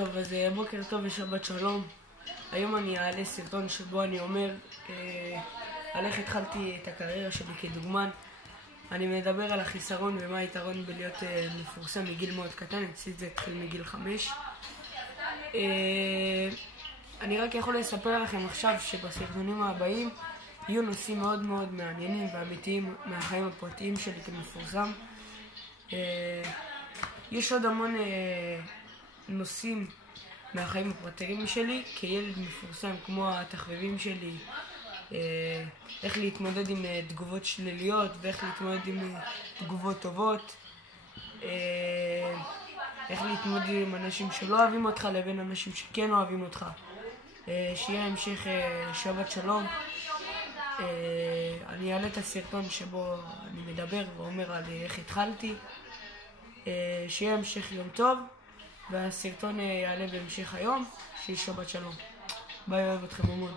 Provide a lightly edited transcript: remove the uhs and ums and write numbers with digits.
טוב, אז בוקר טוב ושבת שלום. היום אני אעלה סרטון שבו אני אומר על איך התחלתי את הקריירה שלי כדוגמן. אני מדבר על החיסרון ומה היתרון בלהיות מפורסם מגיל מאוד קטן. אצלי זה התחיל מגיל 5. אני רק יכול לספר לכם עכשיו שבסרטונים הבאים יהיו נושאים מאוד מאוד מעניינים ואמיתיים מהחיים הפרטיים שלי כמפורסם. יש עוד המון נושאים מהחיים הפרטיים שלי כילד מפורסם, כמו התחביבים שלי, איך להתמודד עם תגובות שליליות ואיך להתמודד עם תגובות טובות, איך להתמודד עם אנשים שלא אוהבים אותך לבין אנשים שכן אוהבים אותך. שיהיה המשך שבת שלום. אני אעלה את הסרטון שבו אני מדבר ואומר על איך התחלתי. שיהיה המשך יום טוב, והסרטון יעלה בהמשך היום. שיהיה שבת שלום. ביי, אוהב אתכם המון.